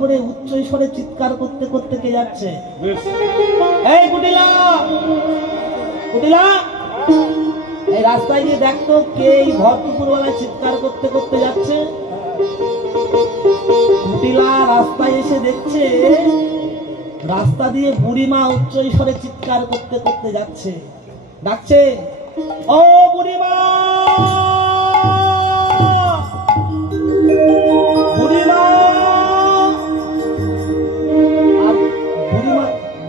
করে উচ্চ স্বরে চিৎকার করতে করতে কে যাচ্ছে? এই কুটিলা, কুটিলা, এই রাস্তায় গিয়ে দেখতো কে এই ভর দুপুরবেলায় চিৎকার করতে করতে যাচ্ছে। কুটিলা রাস্তায় এসে দেখছে রাস্তা দিয়ে বুড়িমা উচ্চ স্বরে চিৎকার করতে করতে যাচ্ছে, ডাকছে, ও বুড়িমা, বুড়িমা। আর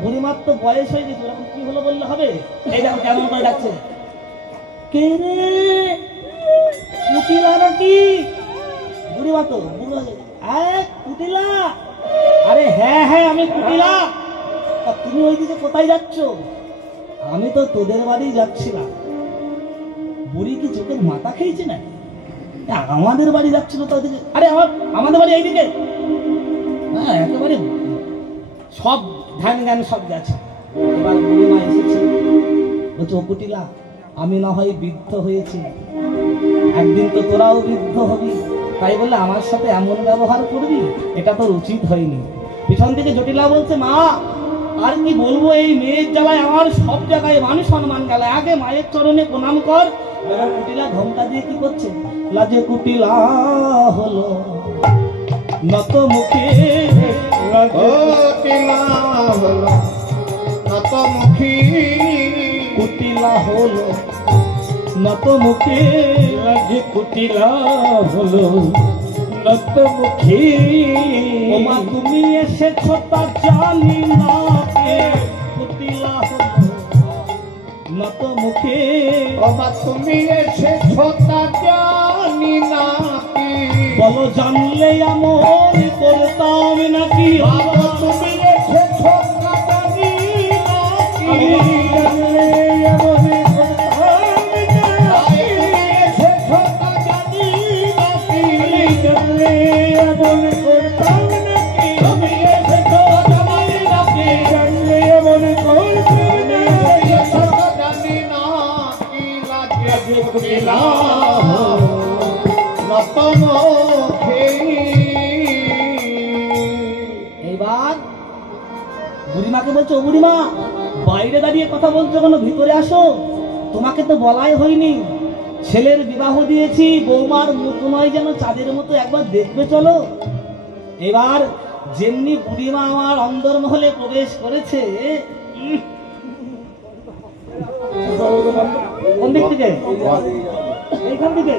বুড়িমার তো বয়স হয়ে গেছে, ওরকম কি হলো বললে হবে? এই দেখো কেমন করে ডাকছে, কে রে, কুটিলা নাকি? বুড়িমা তো বুড়ো, কুটিলা? আরে হ্যাঁ হ্যাঁ আমি কুটিলা। তুমি ওইদিকে কোথায় যাচ্ছ? আমি তো তোদের বাড়ি যাচ্ছিলাম। বুড়ি কি চোখের মাথা খেয়েছে না? আমাদের বাড়ি যাচ্ছিল তো ওইদিকে? আরে আমাদের বাড়ি এইদিকে। হ্যাঁ একেবারে সব ধ্যান জ্ঞান সব গেছে। এবার বুড়িমা এসেছে, বলছে, ও কুটিলা, আমি না হয় বৃদ্ধ হয়েছি, একদিন তো তোরাও বৃদ্ধ হবি, তাই বলে আমার সাথে এমন ব্যবহার করবি? এটা তোর উচিত হয়নি। পিছন থেকে জটিলা বলছে, মা আর কি বলবো, এই মেয়ের জ্বালায় আমার সব জায়গায় মান সম্মান গেল, আগে মায়ের চরণে প্রণাম কর। এবার কুটিলা ঘোমটা দিয়ে কি করছে, লাজে কুটিলা হলো নত মুখে, কুটিলা হলো নত মুখী, কুটিলা হলো নত মুখে, লাজে কুটিলা হলো নত মুখী। ওমা তুমি এসেছো তা জানি না, কুটিলা হলো নত মুখে। ওমা তুমি এসেছো তা জানি না, বলো জানলে এমন করতাম নাকি? তুমি এসেছো তা জানি না, জানলে এমন এবার বুড়িমাকে বলছো, বুড়িমা বাইরে দাঁড়িয়ে কথা বলছো কেন, ভিতরে আসো। তোমাকে তো বলাই হয়নি, ছেলের বিবাহ দিয়েছি, বৌমার মুখ নয় যেন চাঁদের মতো, একবার দেখবে চলো। এবার যেমনি বুড়িমা আমার অন্দরমহলে প্রবেশ করেছে, কোন দিক থেকে? এইখান থেকে,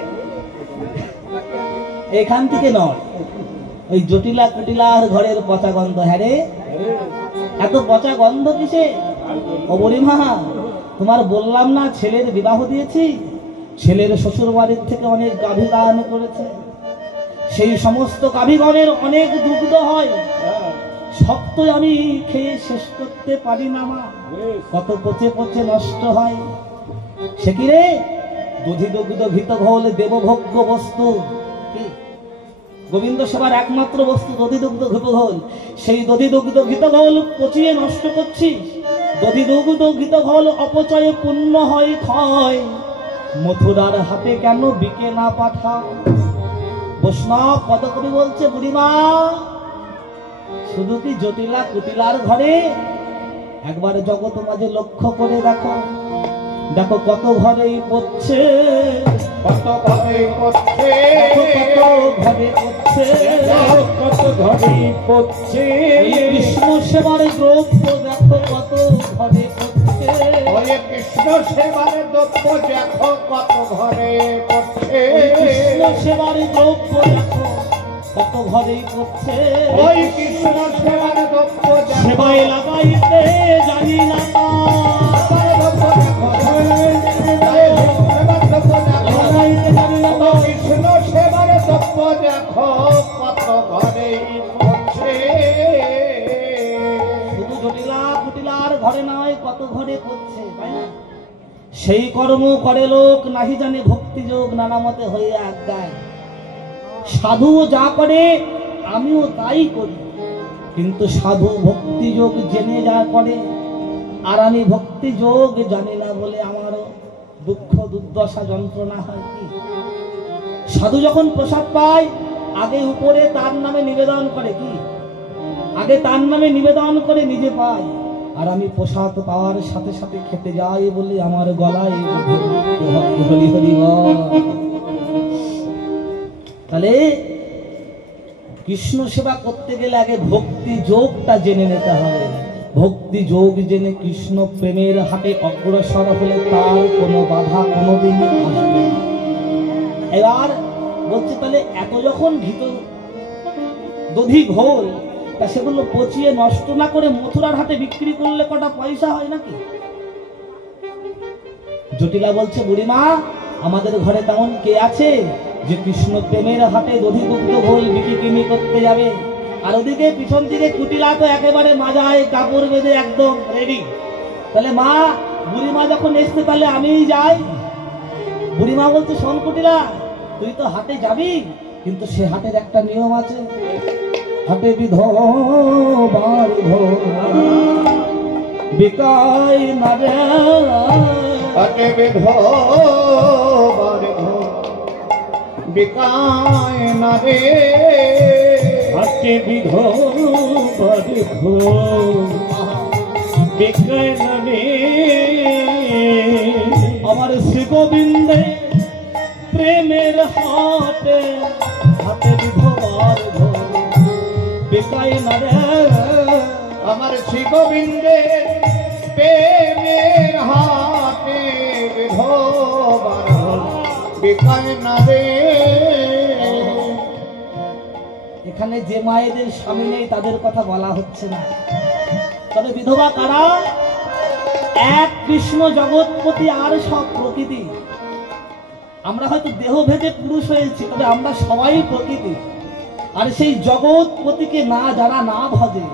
এইখান থেকে নয়, ওই জটিলা কুটিলার ঘরের পচা গন্ধ। হ্যাঁ রে, এত পচা গন্ধ কিসে? ও বুড়িমা, তোমার বললাম না ছেলের বিবাহ দিয়েছি, ছেলের শ্বশুর বাড়ির থেকে অনেক গাভী দান করেছে, সেই সমস্ত গাভীগণের অনেক দুগ্ধ হয়, সব তো আমি খেয়ে শেষ করতে পারি না মা, কত পচে পচে নষ্ট হয়। সে কি রে, দধি দুগ্ধ ঘৃত ঘোল দেবভোগ্য বস্তু, গোবিন্দ সেবার একমাত্র বস্তু দধি দুগ্ধ ঘৃত ঘোল, সেই দধি দুগ্ধ ঘৃত ঘোল পচিয়ে নষ্ট করছিস। দধি দুগ্ধ ঘৃত ঘোল অপচয়ে পূর্ণ হয় ক্ষয়, মথুরার হাতে কেন বিকে না পাঠা? বৈষ্ণব পদকবি বলছে, বুড়িমা শুধু কি জটিলা কুটিলার ঘরে? একবার জগৎ মাঝে লক্ষ্য করে দেখো, দেখো কত ঘরেই পড়ছে, কত ঘরে পড়ছে, কত ঘরে পড়ছে, কত ঘরেই পড়ছে কৃষ্ণ সেবার দ্রব্য, দেখো কত ঘরে পড়ছে, কৃষ্ণ সেবার দ্রব্য দেখো কত ঘরে পড়ছে, কৃষ্ণ সেবার দ্রব্য দেখো কত ঘরেই পড়ছে, ওই কৃষ্ণ সেবার দ্রব্য সেবায় লাগাইতে জানি না, কৃষ্ণ সেবার দ্রব্য দেখো কত ঘরেই পড়ছে। শুধু জটিলা কুটিলার ঘরে নয়, কত ঘরে পড়ছে, তাই না? সেই কর্ম করে লোক নাহি জানে ভক্তি যোগ নানা মতে হয়ে আজ্ঞায়। সাধুও যা করে আমিও তাই করি, কিন্তু সাধু ভক্তি যোগ জেনে যা করে, আর আমি ভক্তি যোগ জানি না বলে আমারও দুঃখ দুর্দশা যন্ত্রণা হয়। কি সাধু যখন প্রসাদ পায় আগে উপরে তার নামে নিবেদন করে, কি আগে তার নামে নিবেদন করে নিজে পাই, আর আমি প্রসাদ পাওয়ার সাথে সাথে খেতে যাই বলে আমার গলায় হরি হরি বল। তাহলে কৃষ্ণ সেবা করতে গেলে আগে ভক্তি যোগটা জেনে নিতে হবে। ভক্তি যোগ জেনে কৃষ্ণ প্রেমের হাতে অগ্রসর হলে তার কোনো বাধা কোনোদিন আসবে না। এবার বলছে তাহলে এত যখন ঘিত দধি ঘোল, তা সেগুলো পচিয়ে নষ্ট না করে মথুরার হাতে বিক্রি করলে কটা পয়সা হয় নাকি? জটিলা বলছে বুড়িমা, আমাদের ঘরে তেমন কে আছে যে কৃষ্ণ প্রেমের হাতে দধি দুগ্ধ ঘোল বিক্রি করতে যাবে? আর ওদিকে পিছন দিকে কুটিলা তো একেবারে মাজায় কাপড় বেঁধে একদম রেডি। তাহলে মা, বুড়িমা যখন এসছে তাহলে আমিই যাই। বুড়িমা বলছে শোন কুটিলা, তুই তো হাটে যাবি, কিন্তু সে হাটের একটা নিয়ম আছে। হাটে বিধবার বিকায় না রে, হাটে বিধবার বিকায় না রে, হাটে বিধবার বিকায় না রে। আমার শ্রী গোবিন্দে প্রেমের হাটে, হাটে বিধবার বিকায় না রে। আমার শ্রী গোবিন্দের প্রেমের হাটে বিধবার বিকায় না রে। এখানে যে মায়েদের স্বামী নেই তাদের কথা বলা হচ্ছে না, তবে বিধবা কারা? এক কৃষ্ণ জগৎপতি আর সব প্রকৃতি। আমরা হয়তো দেহ ভেদে পুরুষ হয়েছি, তবে আমরা সবাই প্রকৃতি। আর সেই জগৎপতিকে না যারা না ভজে,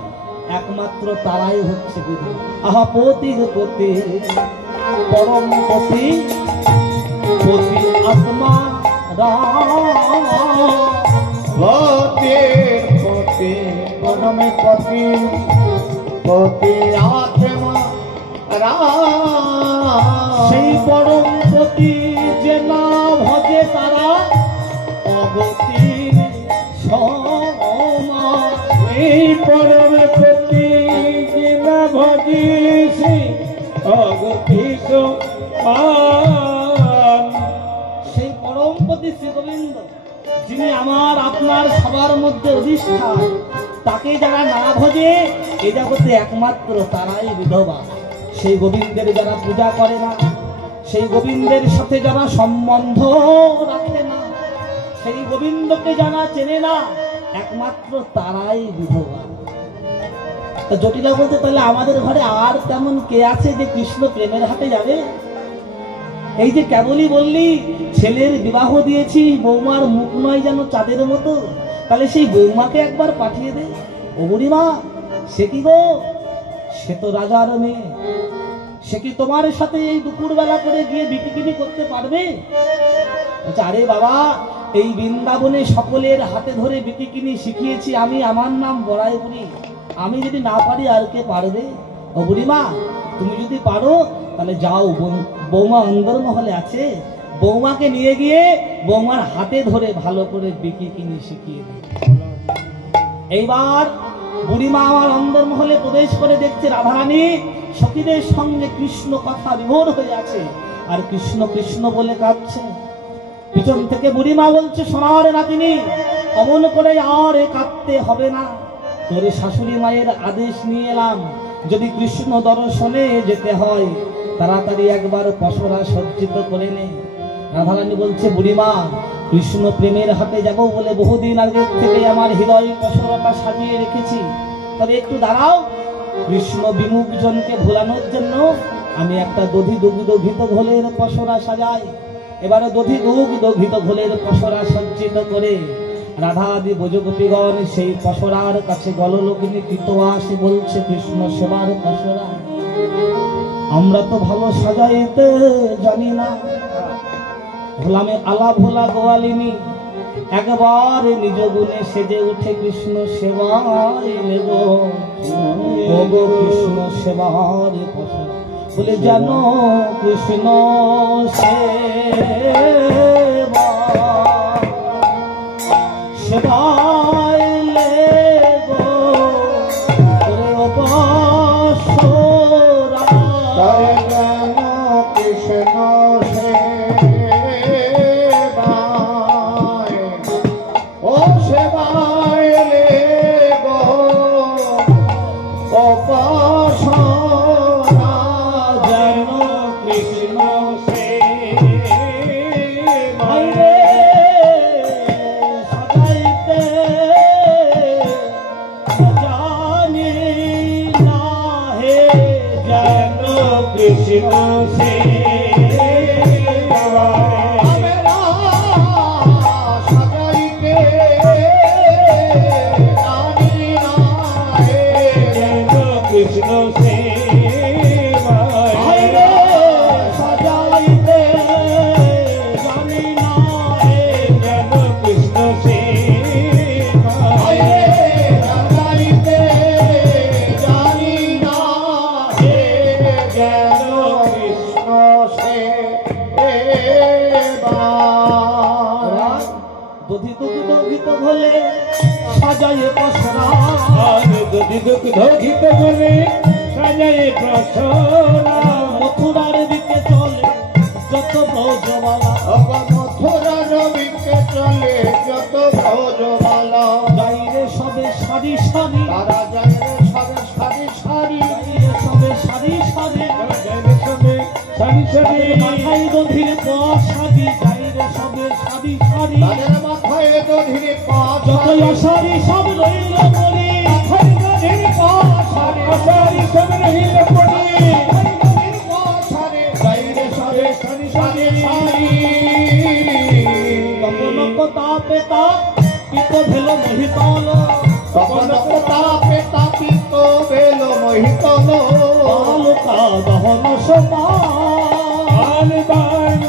একমাত্র তারাই হচ্ছে বিধবা। আহা পতির পতি পরম পতি, পতি আত্মা রাম। পতির পতি পরম পতি, পতি আত্মা রাম। সেই পরম পতি যে না ভজে তারা অগতির সমান। এই পরম পতি যে না ভজে সে অগতি সমান। সেই পরম পতি শ্রী গোবিন্দ, যিনি আমার আপনার সবার মধ্যে অধিষ্ঠান, তাকে যারা না ভজে এ জগতে একমাত্র তারাই বিধবা। সেই গোবিন্দের যারা পূজা করে না, সেই গোবিন্দের সাথে যারা সম্বন্ধ রাখে না, সেই গোবিন্দকে যারা চেনে না, একমাত্র তারাই বিধবা। জটিলা বলতে তাহলে আমাদের ঘরে আর তেমন কে আছে যে কৃষ্ণ প্রেমের হাতে যাবে? এই যে কেবলই বললি ছেলের বিবাহ দিয়েছি, বৌমার মুখ নয় যেন চাঁদের মতো, তাহলে সেই বৌমাকে একবার পাঠিয়ে দে। ও বুড়িমা, সে কি গো? সে তো রাজার মেয়ে, সে কি তোমার সাথে এই দুপুর বেলা করে গিয়ে বিক্রি করতে পারবে? আরে বাবা, এই বৃন্দাবনে সকলের হাতে ধরে বিক্রি শিখিয়েছি আমি, আমার নাম বড়াই বুড়ি। আমি যদি না পারি আর কে পারবে? ও বুড়িমা, তুমি যদি পারো তাহলে যাও, বৌমা অন্দরমহলে আছে, বৌমাকে নিয়ে গিয়ে বৌমার হাতে ধরে ভালো করে বিক্রি শিখিয়ে দিই। এইবার বুড়িমা আমার অন্দরমহলে প্রবেশ করে দেখছে রাধারানী সখীদের সঙ্গে কৃষ্ণ কথা বিভোর হয়ে আছে, আর কৃষ্ণ কৃষ্ণ বলে কাঁদছে। পিছন থেকে বুড়িমা বলছে, সোনার নাতিনি, অমন করে আর কাঁদতে হবে না, তোর শাশুড়ি মায়ের আদেশ নিয়ে এলাম, যদি কৃষ্ণ দর্শনে যেতে হয় তাড়াতাড়ি একবার পসরা সজ্জিত করে নে। রাধারানী বলছে, বুড়িমা, কৃষ্ণ প্রেমের হাতে যাব বলে বহুদিন আগে থেকে আমার হৃদয় পসরাটা সাজিয়ে রেখেছি, তবে একটু দাঁড়াও, কৃষ্ণ বিমুখ জনকে ভোলানোর জন্য আমি একটা দধি দুগ্ধ ঘিত ঘোলের পসরা সাজাই। এবারে দধি দুগ্ধ ঘিত ঘোলের পসরা সজ্জিত করে রাধাদি ব্রজগোপীগণ সেই পসরার কাছে গললগ্নি কৃত আসে, বলছে কৃষ্ণ সেবার পসরা। আমরা তো ভালো সাজাইতে জানি না, ভোলামে আলা ভোলা গোয়ালিনী একবার নিজ গুণে সেজে উঠে কৃষ্ণ সেবায় নেব। ওগো কৃষ্ণ সেবার পসরা বলে জানো কৃষ্ণ সেবা, সেবায় লেব সে কৃষ্ণ সে সাজাইতে জানি না যেন কৃষ্ণ সে সাজাইতে জানি না যেন কৃষ্ণ সে দধিত হলে সাজাইয়ে পসরা আর যদি দুঃখ ধোকিত বলে সাজায় প্রসরা মথুরার দিকে চলে যত ব্রজবালা মথুরার দিকে চলে যত ব্রজবালা যাইরে সবে সারি সারি তারা যায় রে সবে সারি সারি যাইরে সবে সারি সারি যায় রে সবে সারি সারি মাথায় দধির পশাদি যাইরে সবে সারি সারি তাদের মাথায় দধির পাশ যত অসারি সব রইল বলি মাথায় দধির পাশ আসারি সব রহিল পড়ি দধির পাশ আরে যাইরে সবে সারি সারি তপনক তাপে তাপ পিত ভেল মহিতল তপনক তাপে তাপিত বেল মোহিতল বালকা দহন সমান দহন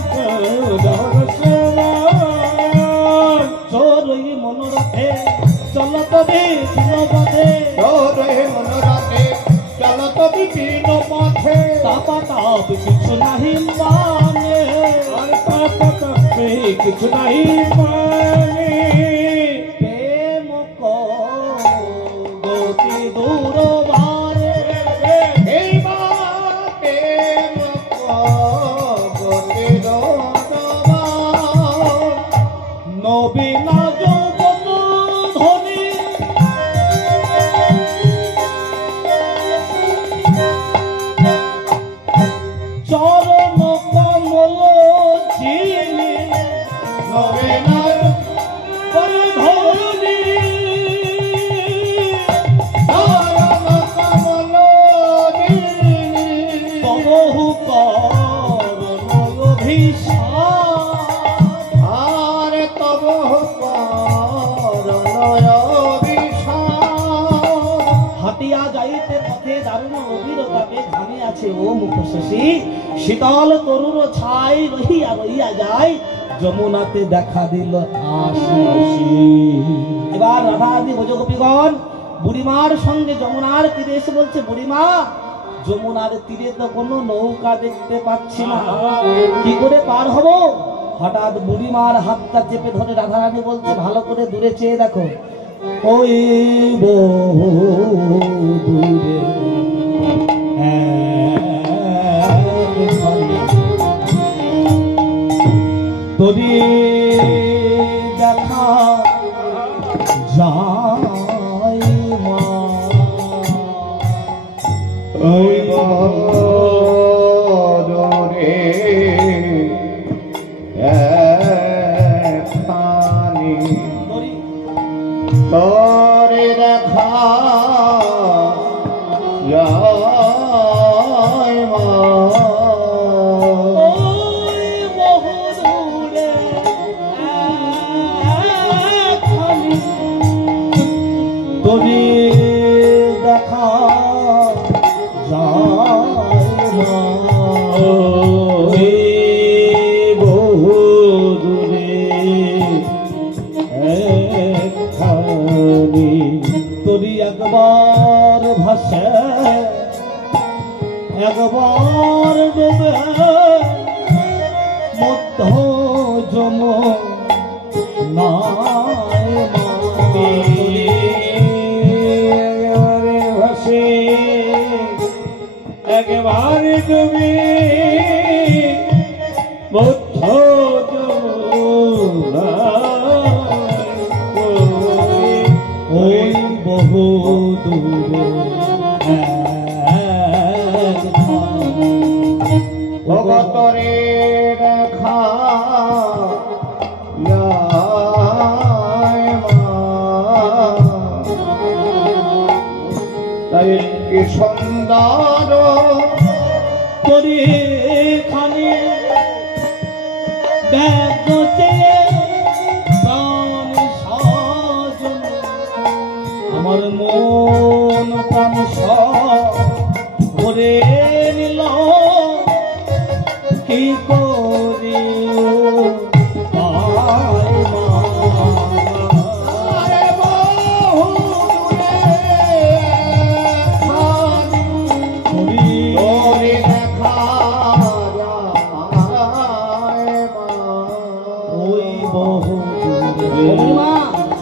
সমান চোরই মনোরথে চল তবে দিনপথে রে মনোরথে চল তো বিভিন্ন পথে তাপা তাপ কিছু নাহি মানে আর পাপ তাপে কিছু নাই মানে প্রেম গতি দূর বারে এই বাতে গতি দোবা নবীনা যৌবন ধনী চরণ কমল চিনি নবীনার ধনী চরণ কমল দিনী বহু করণ অভিশাপ আর তব করণয় বিশাল হাতিয়া যাইতে পথে দারুণ অবিরতাকে ঘামে আছে ও মুখ শশী শীতল তরুর ছাই রহিয়া রহিয়া যায় যমুনাতে দেখা দিল আসি এবার রাধাদি ভোজগোপীগণ বুড়িমার সঙ্গে যমুনার তীরে এসে বলছে বুড়িমা যমুনার তীরে তো কোনো নৌকা দেখতে পাচ্ছি না কি করে পার হব হঠাৎ বুড়িমার হাতটা চেপে ধরে রাধারানী বলছে ভালো করে দূরে চেয়ে দেখো ওই বহু দূরে তোরি দেখা যায় মা ওই বদরে পানি তোরি তোরে দেখা যায় মা ওই বহু দূরে খালি তোরি দেখা যায় মা ওই বহু দূরে একখানি তোরি একবার ভাসে একবার ডুবে মধ্য যম নাই একেবারে ভাসে একেবারে ডুবে মধ্য ওই বহু দূরে ভগতরে দেখা যায় মা। তাই কি সুন্দর করি খানে ব্যাগ চেয়ে প্রাণ সাজন আমার মন প্রাণ সব করে নিল কি করি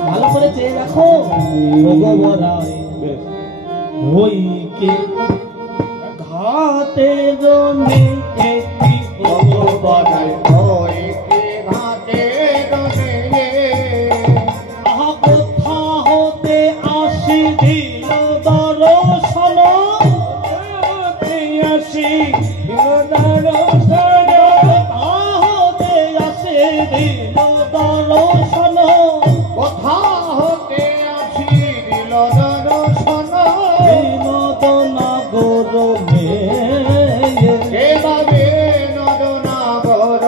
ভালো করে চেয়ে দেখো ভগবরায় ওই কে ঘাটে জমে একটি ভগবরায় ওই কে ঘাটে জমে আহা কোথা হতে আসি দিল দর্শন আসি দিল দর্শন হতে আসে দিল দর্শন কোথা হতে আসি দিল দর্শন নদনগর কে বাবে নদনগর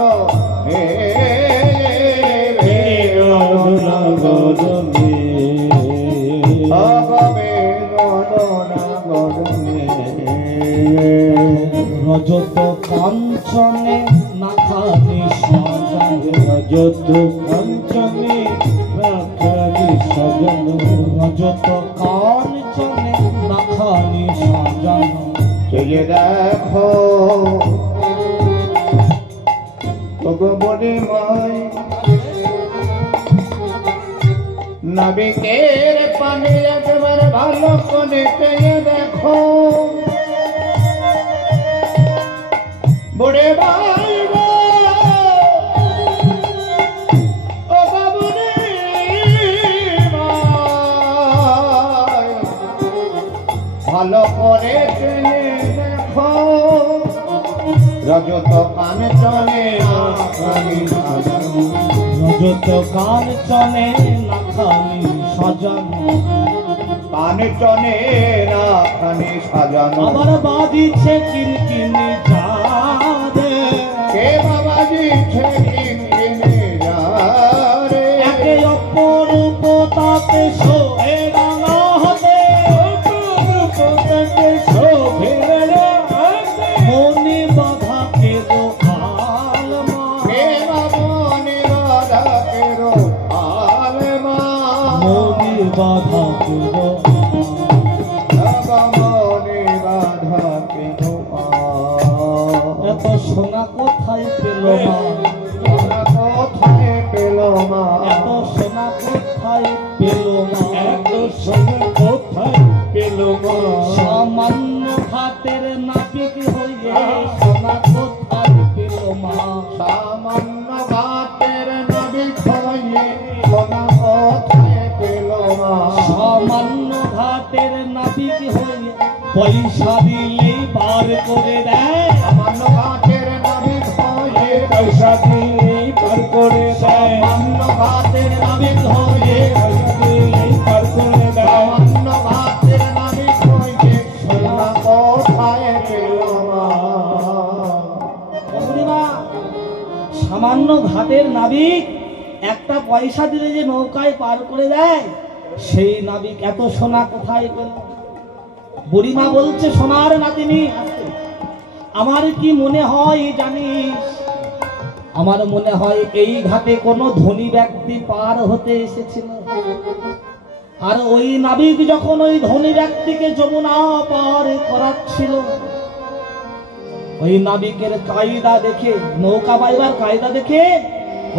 রজত কাঞ্চনে নাখানি সাজান রজত কাঞ্চনে নাখানি সাজান রজত কাঞ্চনে নাখানি সাজান চেয়ে দেখো ভগবতী মাই নাবিকের পানি একবার ভালো করে চেয়ে দেখো বুড়ে ভাই গো, ও বাবুরে ভাই, ভালো করে চেয়ে দেখো রজত কানে চলে রজত কাঞ্চনে নাখানি সাজানো কানে চলে না খানি সাজানো আবার বাজিছে কিনকিনি যারে কে বাবাজি ছেড়ে যারে একে অপরূপ তাতে শোভে রাঙা হবে তাকে শোভে রাঙাতে মনে বাধা কেরো আলমা কে বাবনে রাধা কেরো আলমা মনে বাধা কেরো বাবনে রাধা কেরো এত সোনা কোথায় পেল মা কোথায় পেল মা এত সোনা কোথায় পেল মা এত সোনা কোথায় পেল মা সামান্য ঘাটের নাবিক হয়ে সোনা কোথায় পেল মা সামান্য ঘাটের নবী খয়ে সোনা কোথায় পেল মা সামান্য ঘাটের নাবিক হয়ে পয়সা দিলে বার করে দেয় সামান্য ঘাটের নবী খয়ে পয়সা দিয়ে পার করে দেয় সামান্য ঘাটের নবী খয়ে পয়সা দিয়ে পার করে দেয় সামান্য ঘাটের নবী খয়ে সোনা কোথায় পেল মা বুড়িমা, সামান্য ঘাটের নাবিক একটা পয়সা দিলে যে নৌকায় পার করে দেয় সেই নাবিক এত সোনা কোথায় পেল? বুড়িমা বলছে, সোনার নাতিনি, আমার কি মনে হয় জানিস? আমার মনে হয় এই ঘাটে কোনো ধনী ব্যক্তি পার হতে এসেছিল, আর ওই নাবিক যখন ওই ধনী ব্যক্তিকে যমুনা পার করাচ্ছিল, ওই নাবিকের কায়দা দেখে, নৌকা বাইবার কায়দা দেখে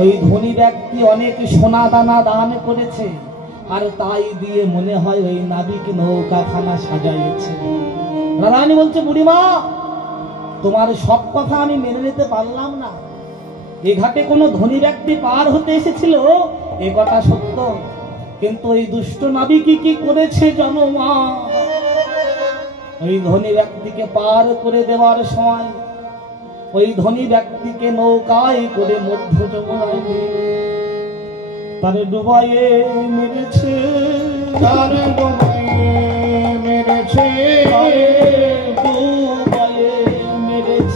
ওই ধনী ব্যক্তি অনেক সোনা দানা দান করেছে, আর তাই দিয়ে মনে হয় ওই নাবিক নৌকাখানা সাজাইছে। রানী বলছে, বুড়িমা, তোমার সব কথা আমি মেনে নিতে পারলাম না। এই ঘাটে কোনো ধনী ব্যক্তি পার হতে এসেছিল, এ কথা সত্য, কিন্তু ওই দুষ্ট নাবিকই কি করেছে জানো মা? ওই ধনী ব্যক্তিকে পার করে দেওয়ার সময় ওই ধনী ব্যক্তিকে নৌকায় করে মধ্য যমুনায় তারে ডুবাইয়ে মেরেছে, তারে ডুবাইয়ে মেরেছে, ডুবাইয়ে মেরেছে।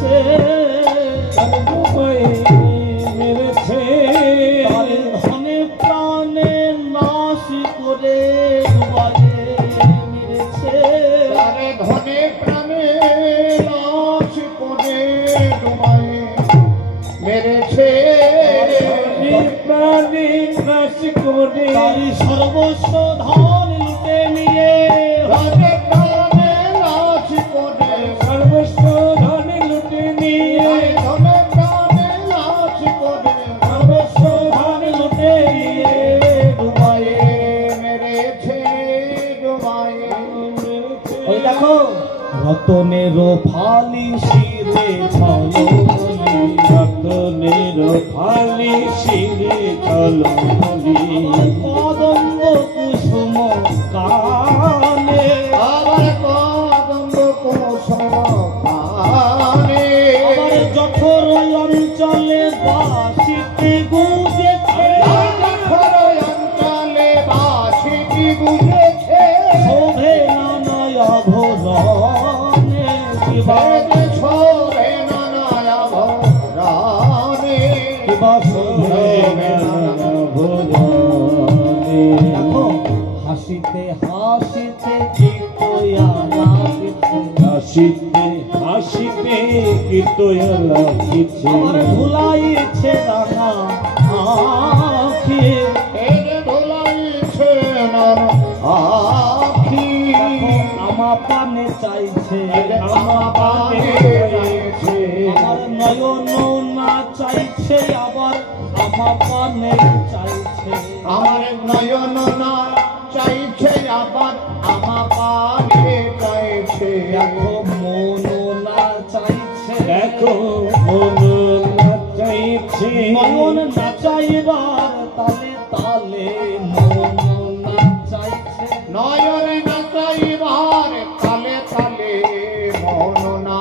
ওই দেখো রতনের ফালি শিরে ঝলমলি, রতনের ফালি শিরে ঝলমলি, কদম্ব কুসুম কানে, আবার কদম্ব কুসুম কানে, আবার জঠর অঞ্চলে বাসিতে গুজেছে, জঠর অঞ্চলে বাসিতে গুজেছে, শোভে নানা অঘোরণে, শোভে নানা অঘোরণে, শোভে নানা অঘোরণে। দেখো হাসিতে হাসিতে চিতয়া লাগিছে, হাসিতে হাসিতে কীর্তয়া লাগিছে, আমার ধুলাইছে রাঙা আখি, এর ধুলাইছে নানা আখি, আমা পানে চাইছে, আমা পানে চাইছে, আমার নয়ন না চাইছে, আবার আমা পানে চাইছে, আমার নয়ন না চাইছে, আবার আমা পানে চাইছে, দেখো মন না চাইছে, দেখো মন না চাইছে, নয়ন না চাইবার তালে তালে মন না চাইছে, নয়ন না চাইবার তালে তালে মন না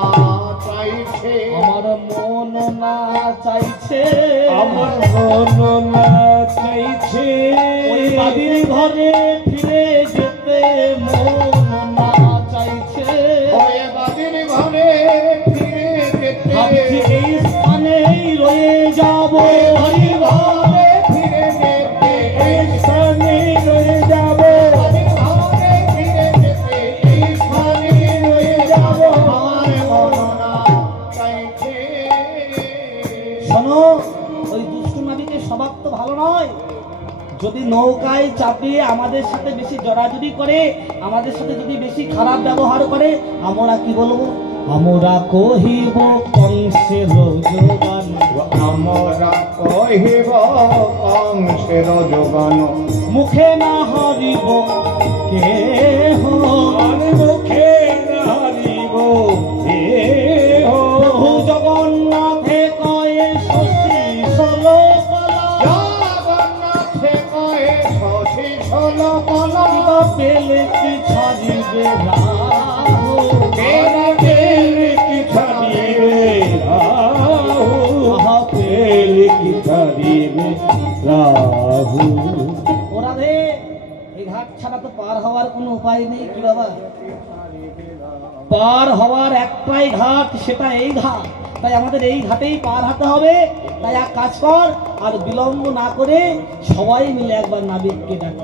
চাইছে, আমার মন না চাইছে, আমার মন না চাইছে, ওই বাড়ির ঘরে ফিরে যেতে মন না চাইছে, ওই বাড়ির ঘরে ফিরে যেতে, ভাবছি এই স্থানেই রয়ে যাব, বাড়ির ঘরে ফিরে যেতে, এই স্থানে রয়ে যাব, বাড়ির ঘরে ফিরে যেতে, এই স্থানে রয়ে যাব, আমার মন না চাইছে। শোনো ওই দুষ্টু নাবিকের স্বভাব তো ভালো নয়, যদি নৌকায় চাপিয়ে আমাদের সাথে বেশি জড়াজড়ি করে, আমাদের সাথে যদি বেশি খারাপ ব্যবহার করে, আমরা কি বলবো? আমরা কহিব কংসের যোগান, আমরা কহিব কংসের যোগান, মুখে না হারিব কে মুখে হারিব প্রভু জগন্নাথে কয়ে শশী সলকলা, জগন্নাথে কয়ে শশী সলকলা, পেলে কি ছাড়িবে রাহু, পেলে কি ছাড়িবে রাহু, পেলে কি ছাড়িবে রাহু। ওরা রে এই ঘাট ছাড়া তো পার হওয়ার কোনো উপায় নেই। কি বাবা, পার হওয়ার একটাই ঘাট, সেটা এই ঘাট, তাই আমাদের এই ঘাটেই পার হতে হবে। তাই এক কাজ কর, আর বিলম্ব না করে সবাই মিলে একবার নাবিককে ডাক।